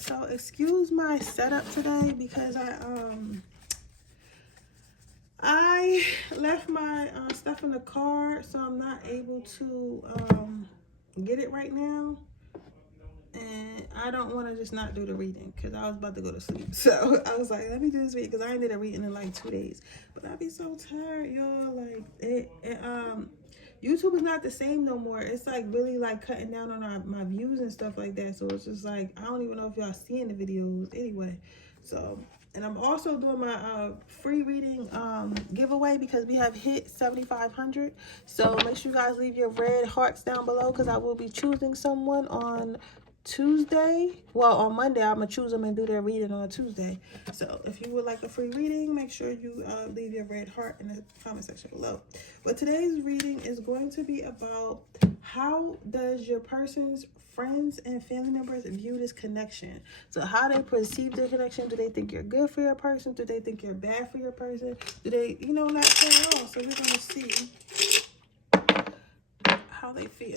So excuse my setup today because I left my stuff in the car, so I'm not able to get it right now. And I don't want to just not do the reading because I was about to go to sleep. So I was like, let me do this reading because I ain't did a reading in like 2 days. But I be so tired, y'all. Like YouTube is not the same no more. It's like really like cutting down on my views and stuff like that. So it's just like I don't even know if y'all seeing the videos anyway. So, and I'm also doing my free reading giveaway because we have hit 7,500. So make sure you guys leave your red hearts down below because I will be choosing someone on Tuesday. Well, on Monday I'm gonna choose them and do their reading on Tuesday. So if you would like a free reading, make sure you leave your red heart in the comment section below. But today's reading is going to be about how does your person's friends and family members view this connection. So how they perceive their connection. Do they think you're good for your person? Do they think you're bad for your person? Do they, you know, not care at all? So we're gonna see how they feel.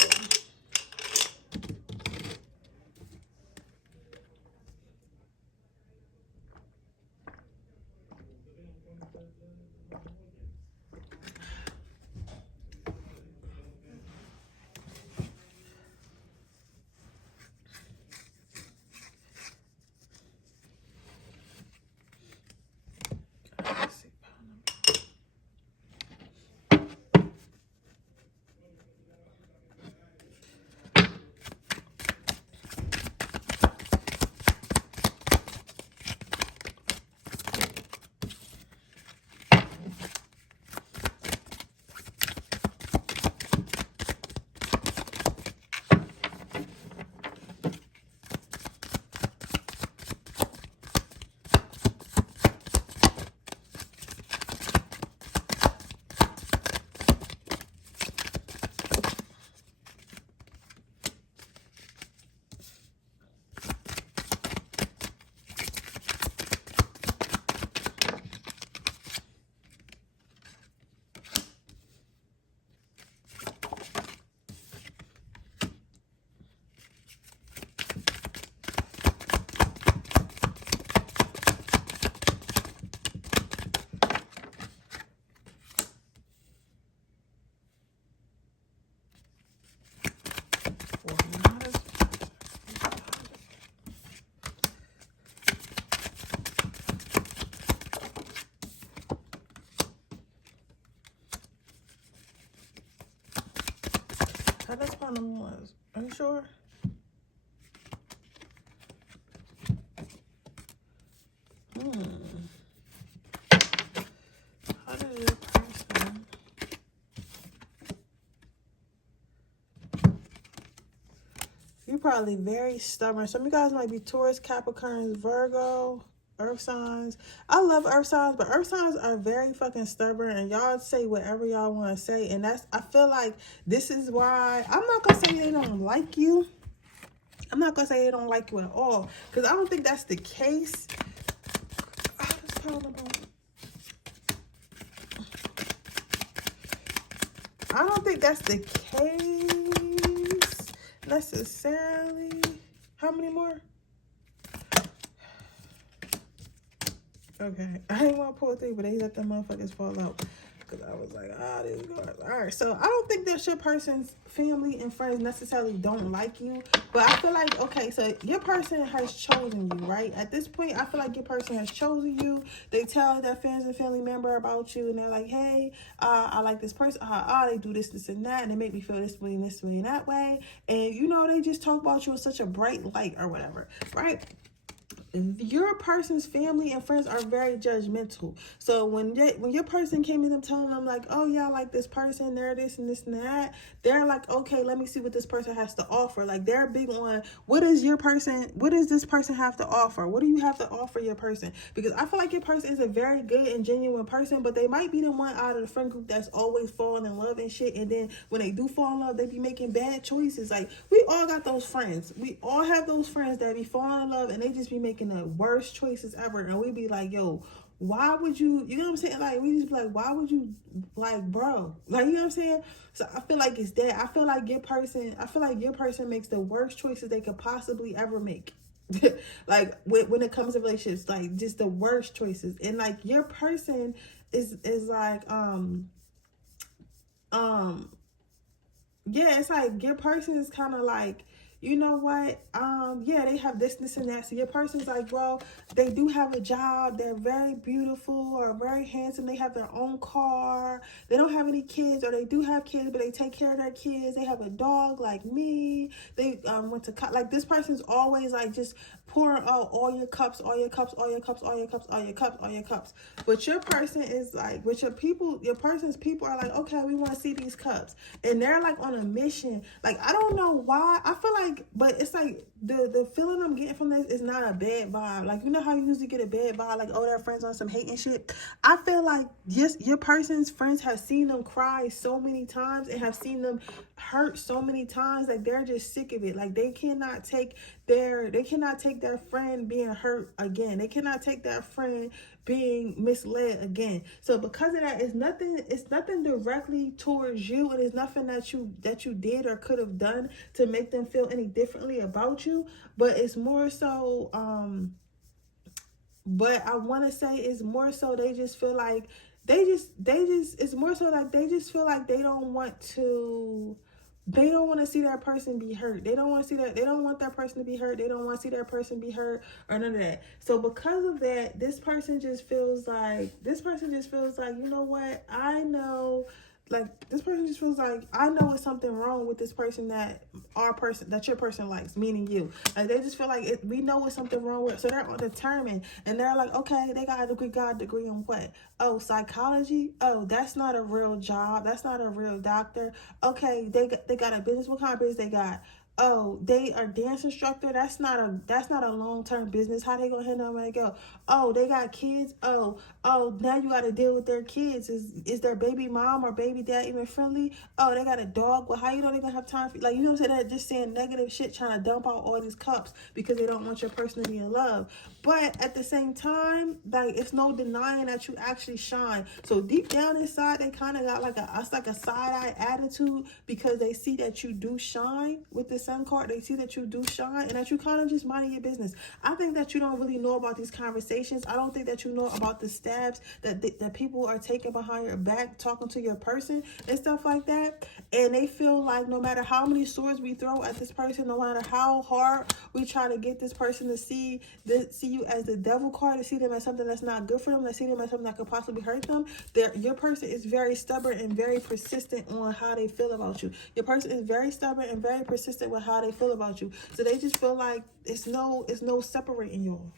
How does Quantum was? Are you sure? How does your person? You're probably very stubborn. Some of you guys might be Taurus, Capricorns, Virgo, Earth signs. I love Earth signs, but Earth signs are very fucking stubborn, and y'all say whatever y'all want to say. And that's, I feel like this is why I'm not gonna say they don't like you. I'm not gonna say they don't like you at all, because I don't think that's the case. I don't think that's the case necessarily. How many more? Okay, I didn't want to pull 3, but they let them motherfuckers fall out. Because I was like, these guys. All right, so I don't think that your person's family and friends necessarily don't like you. But I feel like, okay, so your person has chosen you, right? At this point, I feel like your person has chosen you. They tell their friends and family member about you. And they're like, hey, I like this person. They do this, this, and that. And they make me feel this way, and that way. And, you know, they just talk about you in such a bright light or whatever, right? Your person's family and friends are very judgmental. So when your person came to them telling them like, oh yeah, I like this person, they're this and this and that, they're like, okay, let me see what this person has to offer. Like they're big on what does this person have to offer? What do you have to offer your person? Because I feel like your person is a very good and genuine person, but they might be the one out of the friend group that's always falling in love and shit. And then when they do fall in love, they be making bad choices. Like we all got those friends. We all have those friends that be falling in love and they just be making the worst choices ever, and we be like, yo, why would you know what I'm saying? Like we just be like, why would you, like, bro, like, you know what I'm saying? So I feel like it's that. I feel like your person makes the worst choices they could possibly ever make. Like when it comes to relationships, like just the worst choices. And like your person is like yeah, it's like your person is kind of like, you know what, yeah, they have this and that. So your person's like, well, they do have a job, they're very beautiful or very handsome, they have their own car, they don't have any kids, or they do have kids but they take care of their kids, they have a dog like me, they went to like, this person's always like just pouring out all your cups, all your cups, all your cups, all your cups, all your cups, all your cups. But your person is like, with your person's people are like, okay, we want to see these cups, and they're like on a mission. Like, I don't know why, I feel like, but it's like the feeling I'm getting from this is not a bad vibe. Like, you know how you usually get a bad vibe, like, oh, their friends on some hate and shit. I feel like just your person's friends have seen them cry so many times and have seen them hurt so many times, like they're just sick of it. Like they cannot take their friend being hurt again. They cannot take that friend being misled again. So because of that, it's nothing directly towards you. It is nothing that you did or could have done to make them feel any differently about you. But it's more so but I want to say it's more so they just feel like it's more so like they just feel like they don't want to see that person be hurt. They don't want that person to be hurt. They don't want to see that person be hurt or none of that. So because of that, this person just feels like, you know what? I know, like, this person just feels like, I know it's something wrong with this person that your person likes, meaning you. Like, they just feel like we know it's something wrong with, so they're determined, and they're like, okay, they got a degree in what? Oh, psychology? Oh, that's not a real job. That's not a real doctor. Okay, they got a business. What kind of business they got? Oh, they are dance instructor. That's not a long-term business. How they gonna handle them when they go? Oh, they got kids. Oh, now you got to deal with their kids. Is their baby mom or baby dad even friendly? Oh, they got a dog. Well, how you know they gonna have time for, like, you know what I'm saying? They're just saying negative shit, trying to dump out all these cups because they don't want your person to be in love. But at the same time, like, it's no denying that you actually shine. So deep down inside, they kind of got like a side-eye attitude because they see that you do shine with the Sun card. They see that you do shine and that you kind of just minding your business. I think that you don't really know about these conversations. I don't think that you know about the stabs that people are taking behind your back, talking to your person and stuff like that. And they feel like no matter how many swords we throw at this person, no matter how hard we try to get this person to see you as the devil card, to see them as something that's not good for them, to see them as something that could possibly hurt them, your person is very stubborn and very persistent on how they feel about you. Your person is very stubborn and very persistent with how they feel about you. So they just feel like it's no separating y'all.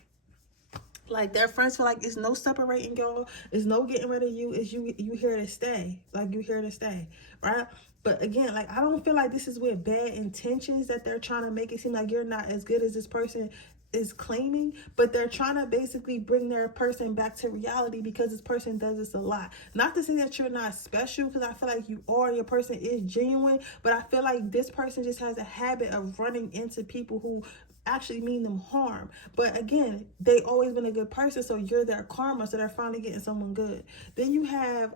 Like, their friends feel like it's no separating y'all. It's no getting rid of you. It's you here to stay. Like, you here to stay, right? But again, like, I don't feel like this is with bad intentions that they're trying to make it seem like you're not as good as this person is claiming, but they're trying to basically bring their person back to reality because this person does this a lot. Not to say that you're not special, because I feel like you are, your person is genuine, but I feel like this person just has a habit of running into people who actually mean them harm. But again, they always been a good person, so you're their karma, so they're finally getting someone good. Then you have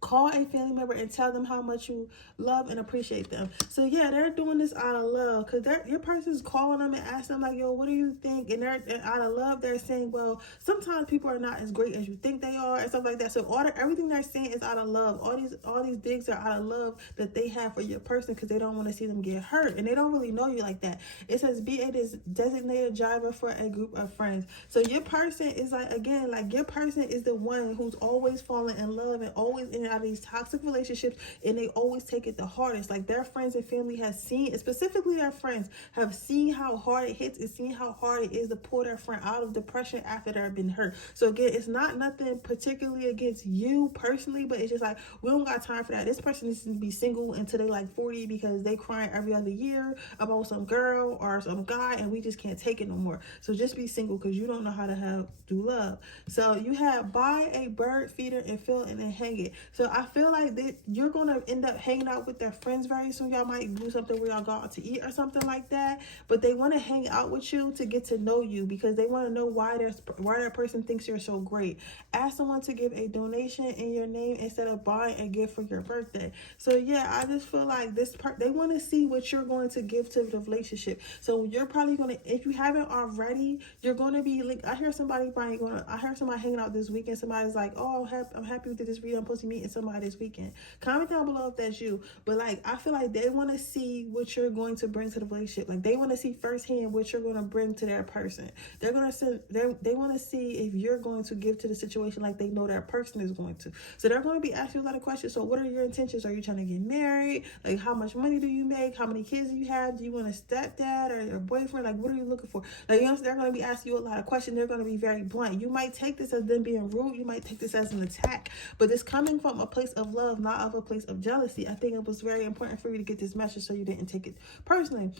call a family member and tell them how much you love and appreciate them. So yeah, they're doing this out of love, because your person's calling them and asking them like, yo, what do you think? And they're out of love. They're saying, well, sometimes people are not as great as you think they are and stuff like that. So everything they're saying is out of love. All these digs are out of love that they have for your person, because they don't want to see them get hurt, and they don't really know you like that. It says be a designated driver for a group of friends. So your person is like, again, like, your person is the one who's always falling in love and always in out of these toxic relationships, and they always take it the hardest. Like, their friends and family has seen, specifically their friends have seen how hard it hits and seen how hard it is to pull their friend out of depression after they've been hurt. So again, it's not nothing particularly against you personally, but it's just like, we don't got time for that. This person needs to be single until they like 40, because they crying every other year about some girl or some guy, and we just can't take it no more. So just be single, because you don't know how to do love. So you have buy a bird feeder and fill and then hang it. So So I feel like that you're going to end up hanging out with their friends very soon. Y'all might do something where y'all go out to eat or something like that. But they want to hang out with you to get to know you, because they want to know why that person thinks you're so great. Ask someone to give a donation in your name instead of buying a gift for your birthday. So yeah, I just feel like they want to see what you're going to give to the relationship. So you're probably going to, if you haven't already, you're going to be like, I heard somebody hanging out this weekend. Somebody's like, oh, I'm happy with this video. I'm supposed to be meeting somebody this weekend. Comment down below if that's you. But like, I feel like they want to see what you're going to bring to the relationship. Like, they want to see firsthand what you're going to bring to their person. They want to see if you're going to give to the situation like they know that person is going to. So they're going to be asking you a lot of questions. So what are your intentions? Are you trying to get married? Like, how much money do you make? How many kids do you have? Do you want a stepdad or a boyfriend? Like, what are you looking for? Like, you know, they're going to be asking you a lot of questions. They're going to be very blunt. You might take this as them being rude. You might take this as an attack, but it's coming from a place of love, not of a place of jealousy. I think it was very important for you to get this message so you didn't take it personally.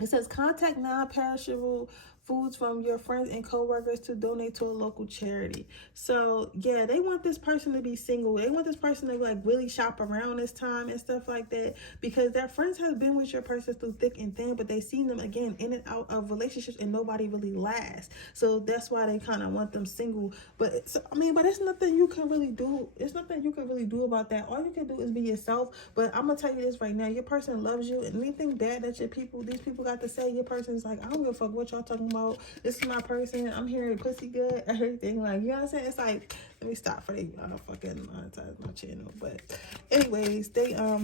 It says, contact non-perishable foods from your friends and co-workers to donate to a local charity. So yeah, they want this person to be single. They want this person to like really shop around this time and stuff like that, because their friends have been with your person through thick and thin, but they've seen them again in and out of relationships and nobody really lasts. So that's why they kind of want them single. But it's nothing you can really do. It's nothing you can really do about that. All you can do is be yourself. But I'm gonna tell you this right now, your person loves you, and anything bad that these people got to say, your person's like, I don't give a fuck what y'all talking about. This is my person. I'm hearing pussy good, everything. Like, you know what I'm saying? It's like, let me stop for they fucking monetize my channel. But anyways, they are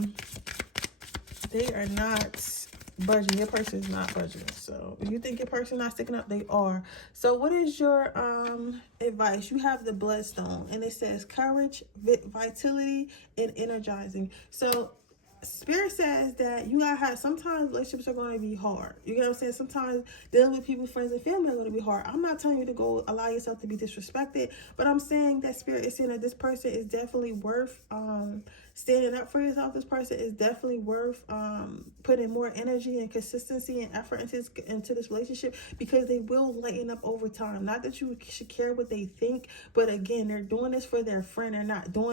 not budging. Your person is not budging. So if you think your person not sticking up, they are. So what is your advice? You have the bloodstone, and it says courage, vitality, and energizing. So Spirit says that you gotta have, sometimes relationships are going to be hard. You get what I'm saying? Sometimes dealing with people, friends, and family are going to be hard. I'm not telling you to go allow yourself to be disrespected, but I'm saying that Spirit is saying that this person is definitely worth standing up for yourself. This person is definitely worth putting more energy and consistency and effort into this relationship, because they will lighten up over time. Not that you should care what they think, but again, they're doing this for their friend.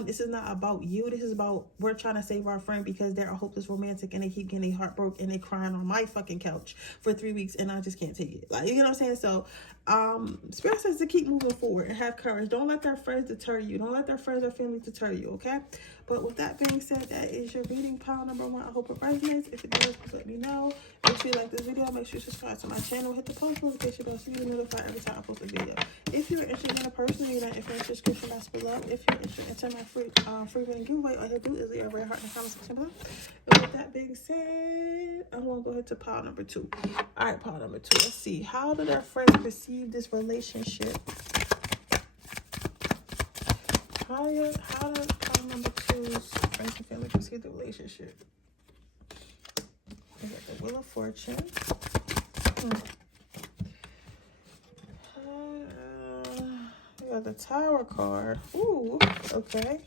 This is not about you. This is about, we're trying to save our friend because they're a hopeless romantic and they keep getting heartbroken and they crying on my fucking couch for 3 weeks and I just can't take it. Like, you know what I'm saying? So Spirit says to keep moving forward and have courage. Don't let their friends deter you. Don't let their friends or family deter you, okay? But with that being said, that is your reading pile number 1. I hope it resonates. If it does, please let me know. Make sure you like this video. Make sure you subscribe to my channel. Hit the post notification bell so you get notified every time I post a video. If you're interested in a personal reading, information description box below. If you're interested in my free reading giveaway, all you have to do is leave a red heart in the comment section below. And with that being said, I'm going to go ahead to pile number 2. All right, pile number 2. Let's see. How do their friends perceive this relationship? How does pile number 2's friends and family perceive the relationship? We got the Wheel of Fortune. We got the Tower card. Ooh, okay.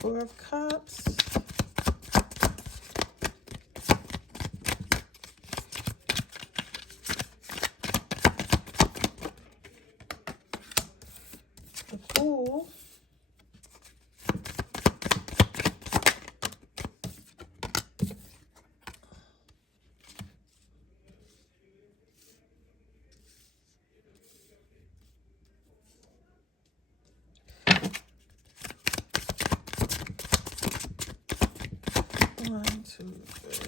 Four of Cups. The Fool. One, two, three.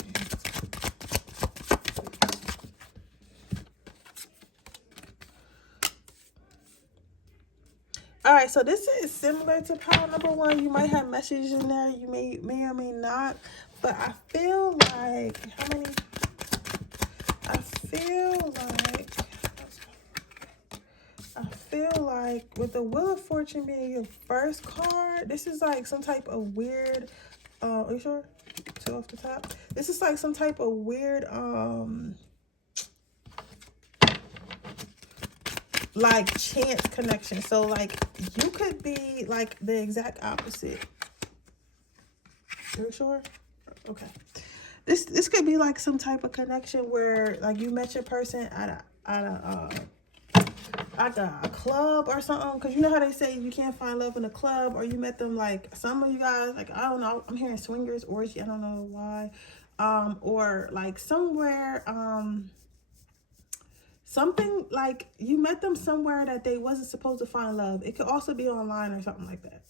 All right, so this is similar to pile number 1. You might have messages in there. You may or may not. But I feel like, I feel like with the Wheel of Fortune being your first card, this is like some type of weird, are you sure? 2 off the top. This is like some type of weird, like chance connection. So like you could be like the exact opposite. Are you sure? Okay. this could be like some type of connection where like you met your person at a club or something, because you know how they say you can't find love in a club, or you met them like some of you guys, like I don't know, I'm hearing swingers, orgy, I don't know why, or like somewhere, something like you met them somewhere that they wasn't supposed to find love. It could also be online or something like that.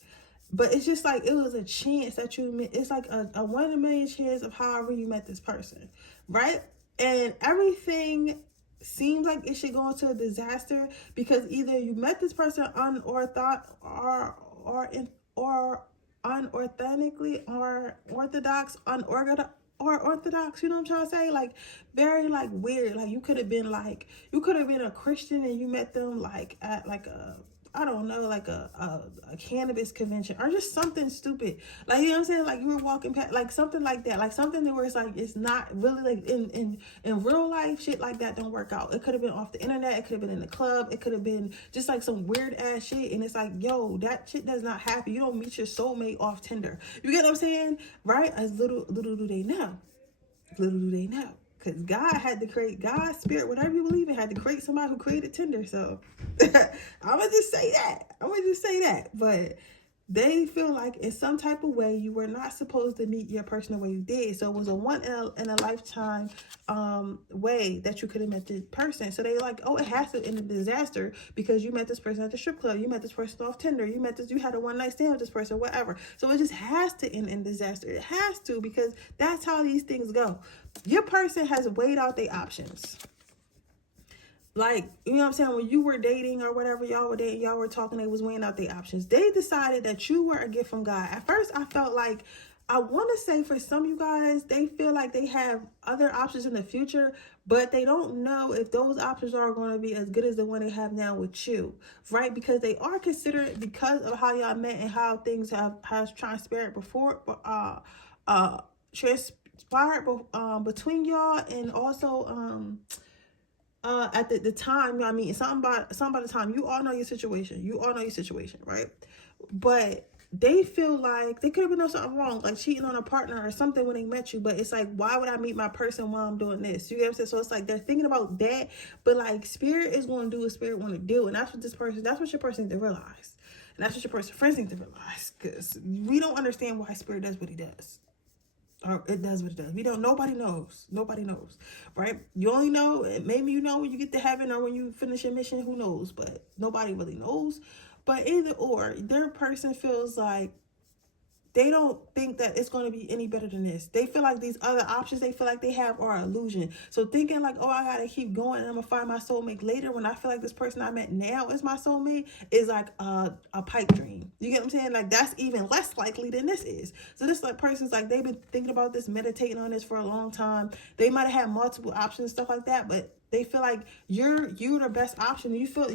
But it's just like, it was a chance that you met. It's like a 1 in a million chance of however you met this person, right? And everything seems like it should go into a disaster, because either you met this person unorthodox or unauthentically, or orthodox, unorthodox, or orthodox, you know what I'm trying to say? Like very like weird. Like you could have been a Christian and you met them like at like a, I don't know, like a cannabis convention or just something stupid. Like, you know what I'm saying? Like you were walking past, like something like that. Like something where it's like, it's not really like in real life, shit like that don't work out. It could have been off the internet. It could have been in the club. It could have been just like some weird ass shit. And it's like, yo, that shit does not happen. You don't meet your soulmate off Tinder. You get what I'm saying? Right? As little do they know. Little do they know. Because God had to create, God's spirit, whatever you believe in, had to create somebody who created Tinder. So I'm going to just say that. But they feel like in some type of way you were not supposed to meet your person the way you did. So it was a one in a lifetime way that you could have met this person. So they like, oh, it has to end in disaster because you met this person at the strip club. You met this person off Tinder. You had a one night stand with this person, whatever. So it just has to end in disaster. It has to, because that's how these things go. Your person has weighed out their options. Like, you know what I'm saying? When you were dating or whatever, y'all were talking, they was weighing out their options. They decided that you were a gift from God. At first, I felt like, I want to say for some of you guys, they feel like they have other options in the future, but they don't know if those options are going to be as good as the one they have now with you, right? Because they are considered, because of how y'all met and how things has transpired before, transpired between y'all, and also at the time, you know what I mean, something about the time, you all know your situation, right? But they feel like they could have been doing something wrong, like cheating on a partner or something when they met you, but it's like, why would I meet my person while I'm doing this? You get what I'm saying? So it's like they're thinking about that, but like spirit is going to do what spirit want to do, and that's what your person needs to realize, and that's what your person friends need to realize, because we don't understand why spirit does what he does. Or it does what it does. Nobody knows, right? You only know, maybe you know when you get to heaven or when you finish your mission, who knows? But nobody really knows. But either or, their person feels like they don't think that it's going to be any better than this. They feel like these other options they feel like they have are illusion. So thinking like, oh, I got to keep going and I'm going to find my soulmate later when I feel like this person I met now is my soulmate is like a pipe dream. You get what I'm saying? Like that's even less likely than this is. So this like person's like, they've been thinking about this, meditating on this for a long time. They might have had multiple options, stuff like that, but they feel like you're the best option. You feel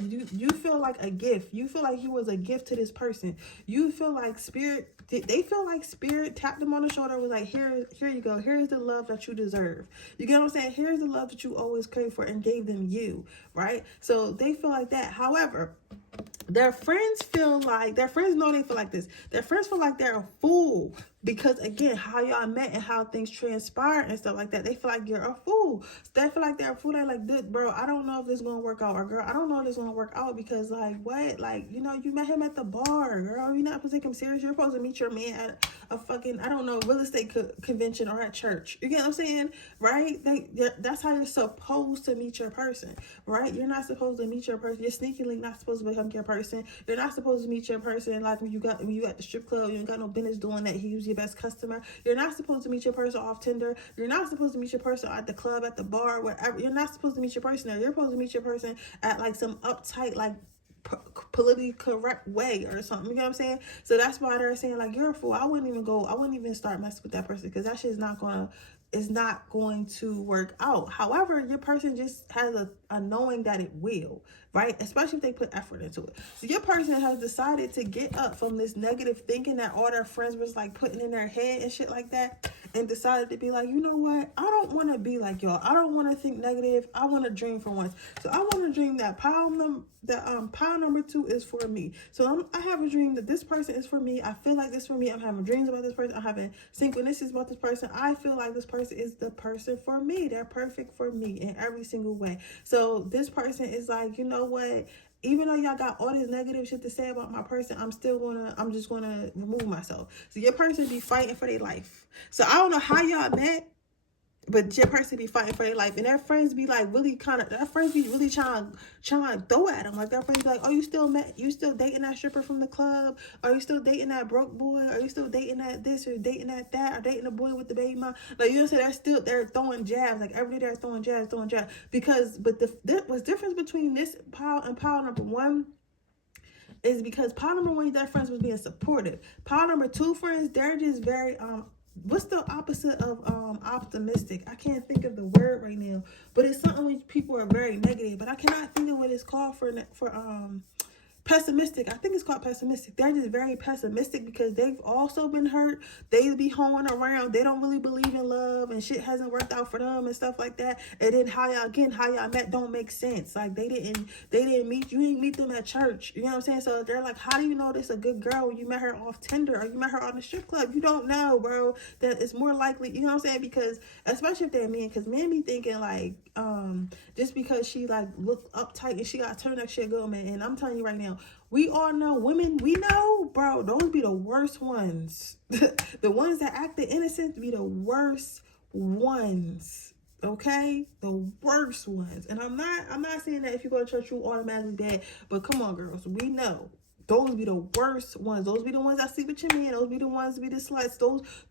like a gift. You feel like you was a gift to this person. You feel like spirit. They feel like spirit tapped them on the shoulder, was like, here you go. Here's the love that you deserve. You get what I'm saying? Here's the love that you always crave for, and gave them you, right? So they feel like that. However, their friends know they feel like this. Their friends feel like they're a fool because, again, how y'all met and how things transpire and stuff like that. They feel like you're a fool. So they feel like they're a fool. They're like, dude, bro, I don't know if this is going to work out. Or, girl, I don't know if this is going to work out because, like, what? Like, you know, you met him at the bar, girl. You're not supposed to take him serious. You're supposed to meet your man at a fucking, I don't know, real estate convention or at church. You get what I'm saying? Right? That's how you're supposed to meet your person, right? You're not supposed to meet your person. You're sneakily not supposed to become your person. You're not supposed to meet your person like when you at the strip club. You ain't got no business doing that. He's your best customer. You're not supposed to meet your person off Tinder. You're not supposed to meet your person at the club, at the bar, whatever. You're not supposed to meet your person there. You're supposed to meet your person at like some uptight, like politically correct way or something. You know what I'm saying? So that's why they're saying like, you're a fool. I wouldn't even start messing with that person, because that shit is not going to work out. However, your person just has a knowing that it will, right? Especially if they put effort into it. So your person has decided to get up from this negative thinking that all their friends was like putting in their head and shit like that, and decided to be like, you know what? I don't want to be like y'all. I don't want to think negative. I want to dream for once. So I want to dream that pile number 2 is for me. So I have a dream that this person is for me. I feel like this for me. I'm having dreams about this person. I'm having synchronicities about this person. I feel like this person is the person for me. They're perfect for me in every single way. So this person is like, you know what? Even though y'all got all this negative shit to say about my person, I'm just gonna remove myself. So your person be fighting for their life. So I don't know how y'all met, but your person be fighting for their life, and their friends be like really their friends be really trying to throw at them. Like their friends be like, oh, you still dating that stripper from the club? Are you still dating that broke boy? Are you still dating that this or dating that or dating the boy with the baby mom? Like, you know what I'm saying? They're throwing jabs. Like every day they're throwing jabs. Because, but what's difference between this pile and pile number 1 is because pile number 1, their friends was being supportive. Pile number 2 friends, they're just very what's the opposite of optimistic? I can't think of the word right now, but it's something when people are very negative, but I cannot think of what it's called for pessimistic. I think it's called pessimistic. They're just very pessimistic because they've also been hurt. They be hoeing around. They don't really believe in love, and shit hasn't worked out for them and stuff like that. And then how y'all met don't make sense. Like they didn't meet, you didn't meet them at church. You know what I'm saying? So they're like, how do you know this a good girl when you met her off Tinder or you met her on the strip club? You don't know, bro. That it's more likely, you know what I'm saying? Because especially if they're men, because men be thinking like, just because she like look uptight and she got turned up, shit good, man. And I'm telling you right now, we all know women, we know, bro, those be the worst ones. The ones that act the innocent be the worst ones. Okay? The worst ones. And I'm not saying that if you go to church you automatically bad, but come on, girls, we know. Those be the worst ones. Those be the ones that sleep with your man. Those be the ones that be the sluts.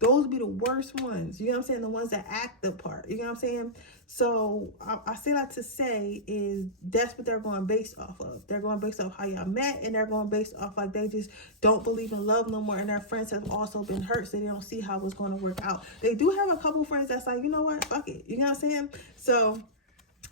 Those be the worst ones. You know what I'm saying? The ones that act the part. You know what I'm saying? So I say that to say is that's what they're going based off of. They're going based off how y'all met, and they're going based off like they just don't believe in love no more, and their friends have also been hurt, so they don't see how it's going to work out. They do have a couple friends that's like, you know what, fuck it. You know what I'm saying? So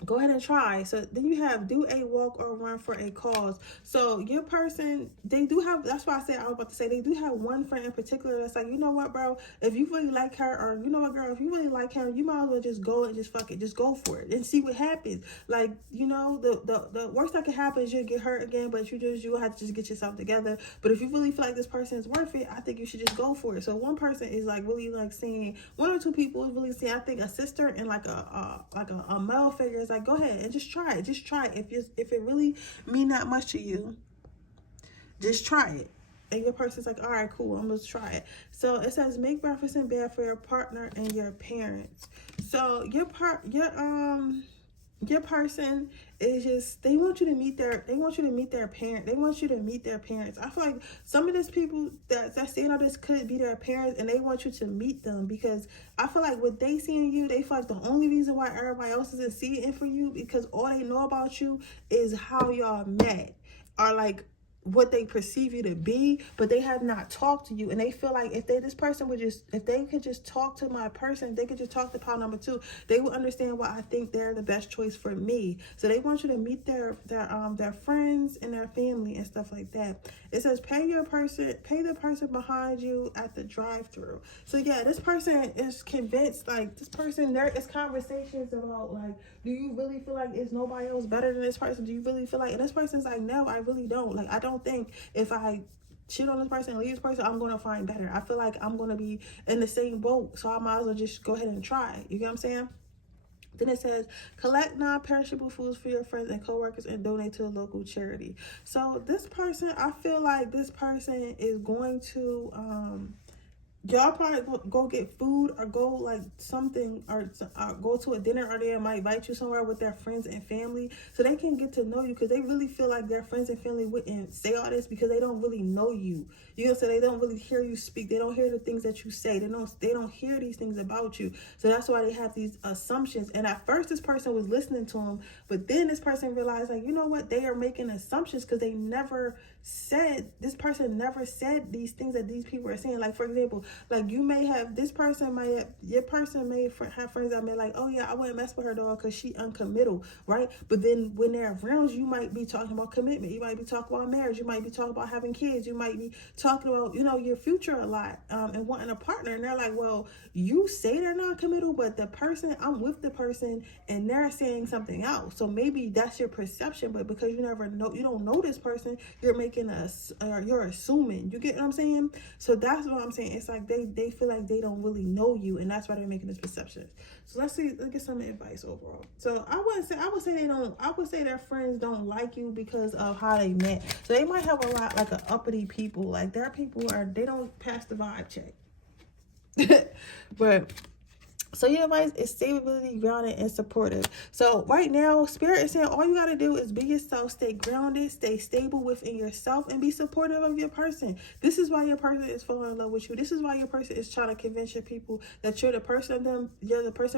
go ahead and try. So then you have do a walk or run for a cause. So your person, they do have, that's why I was about to say, they do have one friend in particular that's like, you know what, bro, if you really like her, or you know what, girl, if you really like him, you might as well just go and just fuck it, just go for it and see what happens. Like, you know, the worst that can happen is you'll get hurt again, but you'll have to just get yourself together. But if you really feel like this person is worth it, I think you should just go for it. So one person is like really like saying, one or two people is really saying, I think a sister and like a male figure is like, go ahead and just try it. Just try it. If it really mean that much to you, just try it. And your person's like, all right, cool, I'm gonna try it. So it says make breakfast in bed for your partner and your parents. So your person is just, they want you to meet their parents. I feel like some of these people that say all this could be their parents, and they want you to meet them because I feel like what they see in you, they feel like the only reason why everybody else isn't seeing it for you because all they know about you is how y'all met, or like what they perceive you to be, but they have not talked to you, and they feel like if they could just talk to my person, they could just talk to pile number 2, they will understand why I think they're the best choice for me. So they want you to meet their friends and their family and stuff like that. It says pay the person behind you at the drive-thru. So yeah, this person is convinced, like this person, there is conversations about like, do you really feel like it's nobody else better than this person? Do you really feel like, and this person's like, no, I really don't. Like, I don't think if I shit on this person and leave this person, I'm going to find better. I feel like I'm going to be in the same boat, so I might as well just go ahead and try. You get what I'm saying? Then it says, collect non-perishable foods for your friends and coworkers and donate to a local charity. So this person, I feel like this person is going to, y'all probably go get food or go like something or go to a dinner, or they might invite you somewhere with their friends and family so they can get to know you, because they really feel like their friends and family wouldn't say all this because they don't really know you. You know, so they don't really hear you speak. They don't hear the things that you say. They don't hear these things about you. So that's why they have these assumptions. And at first this person was listening to them, but then this person realized like, you know what, they are making assumptions because they never never said these things that these people are saying. Like, for example, like you may have, your person may have friends that may like, oh yeah, I wouldn't mess with her dog because she uncommittal, right? But then when they're around you, might be talking about commitment. You might be talking about marriage. You might be talking about having kids. You might be talking about, your future a lot, and wanting a partner. And they're like, well, you say they're non-committal, but I'm with the person and they're saying something else. So maybe that's your perception, but because you don't know this person, you're you're assuming. You get what I'm saying? So that's what I'm saying. It's like they feel like they don't really know you, and that's why they're making this perception. So let's get some advice overall. So I would say their friends don't like you because of how they met. So they might have a lot like a uppity people. Like their people they don't pass the vibe check. But so your advice is stability, grounded, and supportive. So right now, Spirit is saying all you got to do is be yourself, stay grounded, stay stable within yourself, and be supportive of your person. This is why your person is falling in love with you. This is why your person is trying to convince your people that you're the person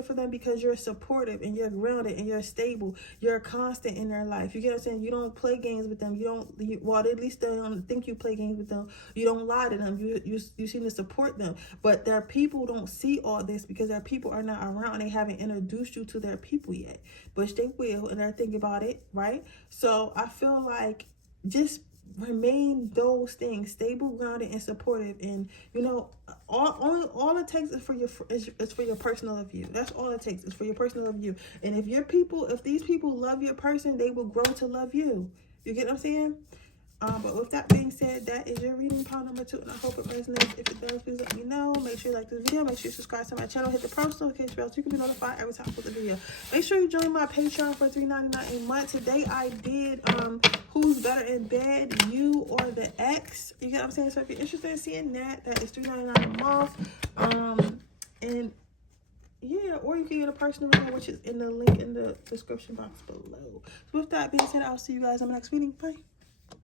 for them, because you're supportive and you're grounded and you're stable. You're constant in their life. You get what I'm saying? You don't play games with them. At least they don't think you play games with them. You don't lie to them. You seem to support them. But their people don't see all this because their people are not around and they haven't introduced you to their people yet, which they will, and they're thinking about it, right? So I feel like just remain those things: stable, grounded, and supportive. And all it takes is for your personal view. That's all it takes is for your personal view. And if these people love your person, they will grow to love you. You get what I'm saying? But with that being said, that is your reading pile number 2, and I hope it resonates. If it does, please let me know. Make sure you like this video. Make sure you subscribe to my channel. Hit the post notification bell so you can be notified every time I post a video. Make sure you join my Patreon for $3.99 a month. Today I did who's better in bed, you or the ex. You get what I'm saying? So if you're interested in seeing that is $3.99 a month. And yeah, or you can get a personal reading, which is in the link in the description box below. So with that being said, I'll see you guys on my next reading. Bye.